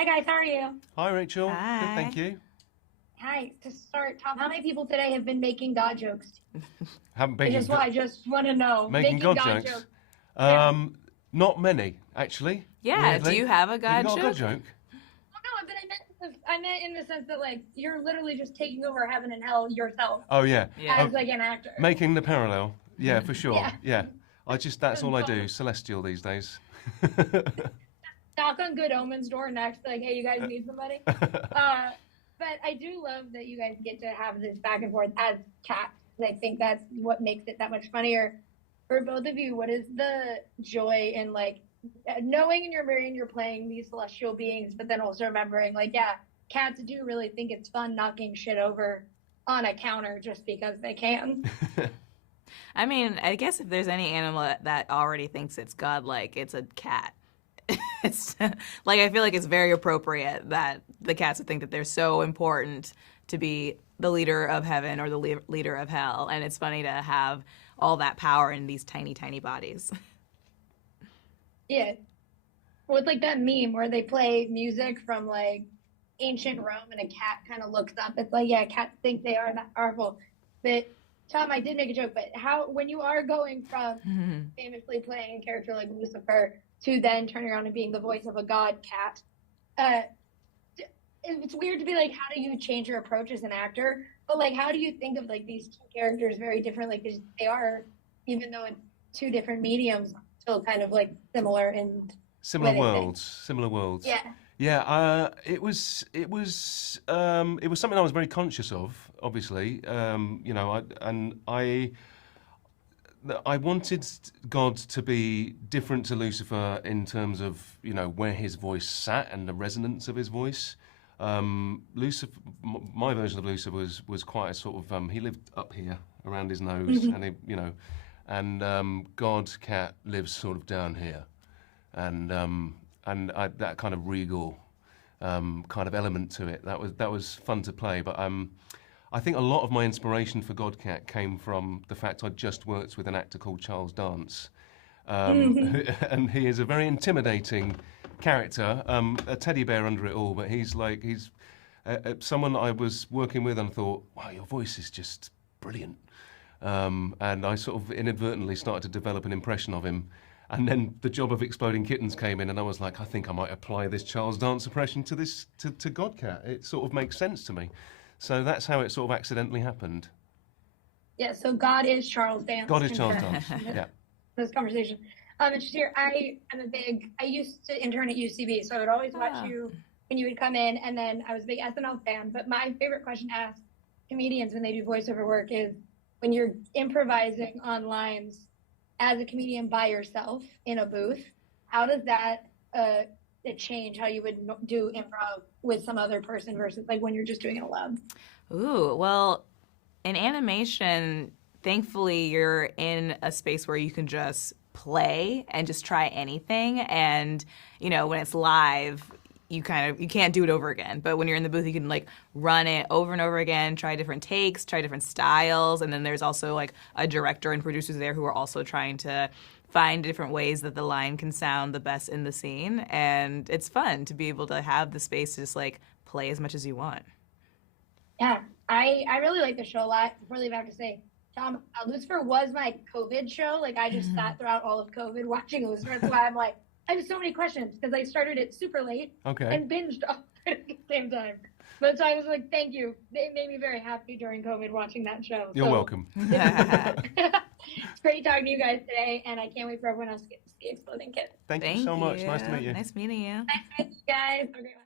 Hi guys, how are you? Hi, Rachel. Good, Hi. thank you. Hi. To start, Tom, how many people today have been making God jokes? Haven't I been just, I just want to know. making Making God God jokes. jokes. Yeah. Not many, actually. Yeah, do Weirdly. you have a Have you God got a God joke? joke? Oh no, but I meant in the sense that like you're literally just taking over heaven and hell yourself Oh yeah. Yeah. as Oh, like an actor. making the parallel. Yeah, for sure. Yeah. Yeah. That's all I do. Totally. Celestial these days. Knock on Good Omens door next, like, hey, you guys need somebody. Uh, but I do love that you guys get to have this back and forth as cats. I think that's what makes it that much funnier. For both of you, what is the joy in like knowing in your brain you're playing these celestial beings, but then also remembering like, yeah, cats do really think it's fun knocking shit over on a counter just because they can. I mean, I guess if there's any animal that already thinks it's godlike, it's a cat. It's like I feel like it's very appropriate that the cats would think that they're so important to be the leader of heaven or the leader of hell, and it's funny to have all that power in these tiny, tiny bodies. Yeah. Well, it's like that meme where they play music from like ancient Rome and a cat kind of looks up. It's like, yeah, cats think they are that powerful. But Tom, I did make a joke, but how, when you are going from famously playing a character like Lucifer to then turning around and being the voice of a god cat, uh, it's weird to be like, how do you change your approach as an actor? But like, how do you think of like these two characters very differently? Because they are, even though it's two different mediums, still kind of like similar in the Similar way they think. worlds. Similar worlds. Yeah. Yeah. It was something I was very conscious of. Obviously. I wanted God to be different to Lucifer in terms of where his voice sat and the resonance of his voice. Lucifer, my version of Lucifer was quite a sort of he lived up here around his nose, and Godcat lives sort of down here, and that kind of regal kind of element to it. That was fun to play, but I think a lot of my inspiration for Godcat came from the fact I'd just worked with an actor called Charles Dance. And he is a very intimidating character, a teddy bear under it all, but he's someone I was working with and thought, wow, your voice is just brilliant. And I sort of inadvertently started to develop an impression of him. And then the job of Exploding Kittens came in, and I was like, I think I might apply this Charles Dance impression to Godcat. It sort of makes sense to me. So that's how it sort of accidentally happened. Yeah. So God is Charles God Dance. is Charles Confirmed. Dance. Yeah. This conversation. And Shahir, I used to intern at UCB, so I would always watch Ah. you when you would come in, and then I was a big SNL fan. But my favorite question to ask comedians when they do voiceover work is when you're improvising on lines as a comedian by yourself in a booth, how does that it change how you would do improv with some other person versus like when you're just doing it aloud? Ooh, well, in animation, thankfully you're in a space where you can just play and just try anything. And, when it's live, you can't do it over again. But when you're in the booth, you can like run it over and over again, try different takes, try different styles. And then there's also like a director and producers there who are also trying to find different ways that the line can sound the best in the scene. And it's fun to be able to have the space to just like play as much as you want. Yeah, I really like the show a lot. Before leaving, I have to say, Tom, Lucifer was my COVID show. Like, I just sat throughout all of COVID watching Lucifer. That's why I'm like, I have so many questions because I started it super late Okay. and binged all at the same time. But so I was like, thank you. It made me very happy during COVID watching that show. You're So welcome. it's great talking to you guys today, and I can't wait for everyone else to get to see Exploding Kittens. Thank you Thank so you. much. Nice to meet you. Nice meeting you. Thanks, guys. Have a great one.